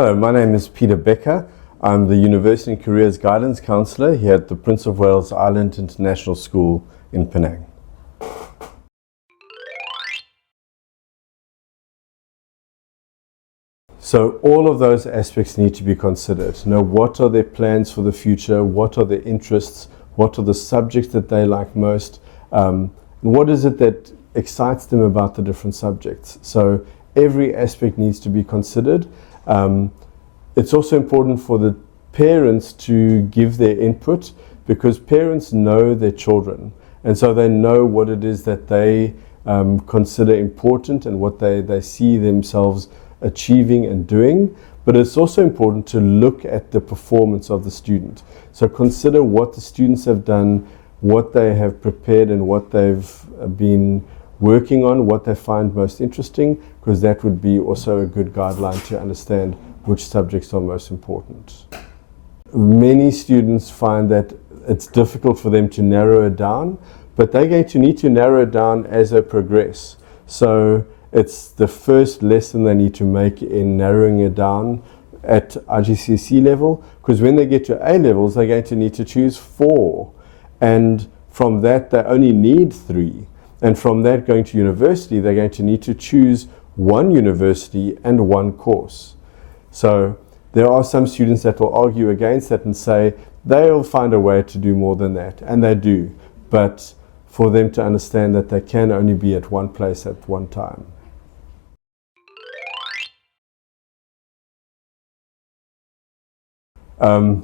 Hello, my name is Peter Becker. I'm the University and Careers Guidance Counsellor here at the Prince of Wales Island International School in Penang. So all of those aspects need to be considered. What are their plans for the future? What are their interests? What are the subjects that they like most? What is it that excites them about the different subjects? So every aspect needs to be considered. It's also important for the parents to give their input, because parents know their children, and so they know what it is that they consider important and what they see themselves achieving and doing. But it's also important to look at the performance of the student. So consider what the students have done, what they have prepared and what they've been working on, what they find most interesting, because that would be also a good guideline to understand which subjects are most important. Many students find that it's difficult for them to narrow it down, but they're going to need to narrow it down as they progress. So it's the first lesson they need to make in narrowing it down at IGCSE level, because when they get to A levels, they're going to need to choose 4. And from that, they only need 3. And from that, going to university, they're going to need to choose 1 university and 1 course. So there are some students that will argue against that and say they'll find a way to do more than that, and they do. But for them to understand that they can only be at one place at one time.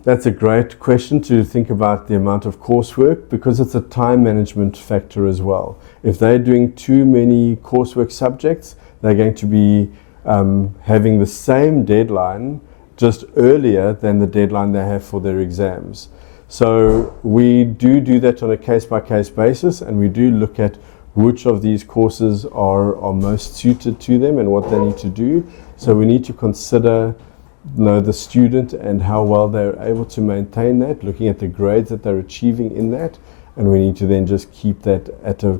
That's a great question, to think about the amount of coursework, because it's a time management factor as well. If they're doing too many coursework subjects, they're going to be having the same deadline just earlier than the deadline they have for their exams. So we do that on a case-by-case basis, and we do look at which of these courses are most suited to them and what they need to do. So we need to consider the student and how well they're able to maintain that, looking at the grades that they're achieving in that, and we need to then just keep that at a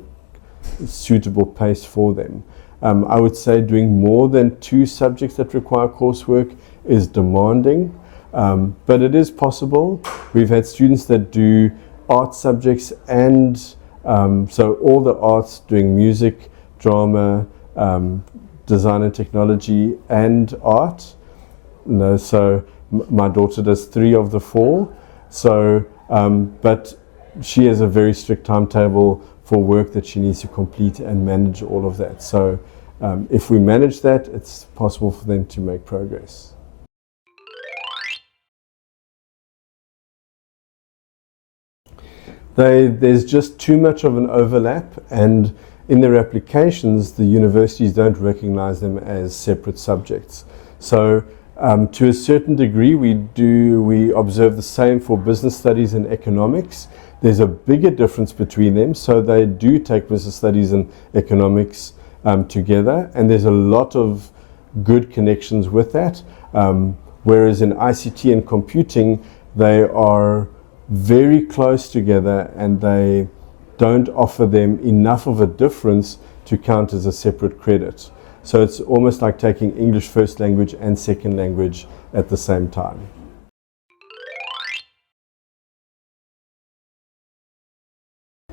suitable pace for them. I would say doing more than 2 subjects that require coursework is demanding, but it is possible. We've had students that do art subjects and so all the arts, doing music, drama, design and technology, and art. So my daughter does 3 of the 4. So, but she has a very strict timetable for work that she needs to complete and manage all of that. So if we manage that, it's possible for them to make progress. There's just too much of an overlap, and in their applications, the universities don't recognize them as separate subjects. So to a certain degree, we observe the same for business studies and economics. There's a bigger difference between them, so they do take business studies and economics together, and there's a lot of good connections with that. Whereas in ICT and computing, they are very close together, and they don't offer them enough of a difference to count as a separate credit. So it's almost like taking English first language and second language at the same time.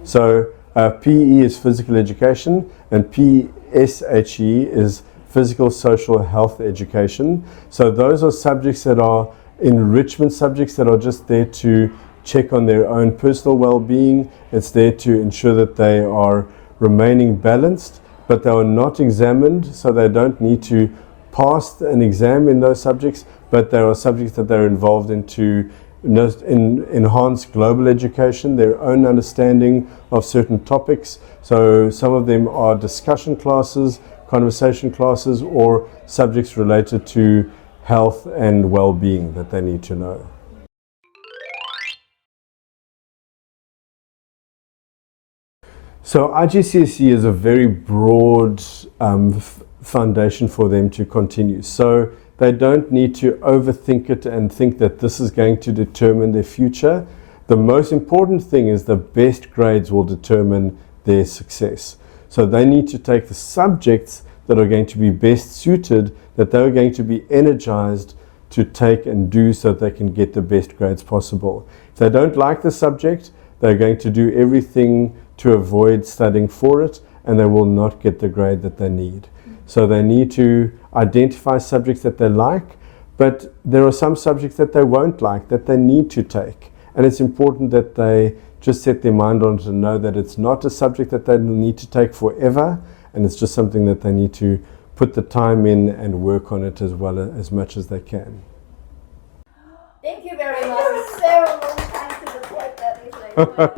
So PE is physical education, and PSHE is physical social health education. So those are subjects that are enrichment subjects that are just there to check on their own personal well-being. It's there to ensure that they are remaining balanced, but they are not examined, so they don't need to pass an exam in those subjects, but there are subjects that they're involved in to enhance global education, their own understanding of certain topics. So some of them are discussion classes, conversation classes, or subjects related to health and well-being that they need to know. So IGCSE is a very broad foundation for them to continue. So they don't need to overthink it and think that this is going to determine their future. The most important thing is the best grades will determine their success. So they need to take the subjects that are going to be best suited, that they're going to be energized to take and do so that they can get the best grades possible. If they don't like the subject, they're going to do everything to avoid studying for it, and they will not get the grade that they need. So they need to identify subjects that they like, but there are some subjects that they won't like, that they need to take. And it's important that they just set their mind on to know that it's not a subject that they need to take forever, and it's just something that they need to put the time in and work on it as much as they can. Thank you very much. It's very long time to the point that is like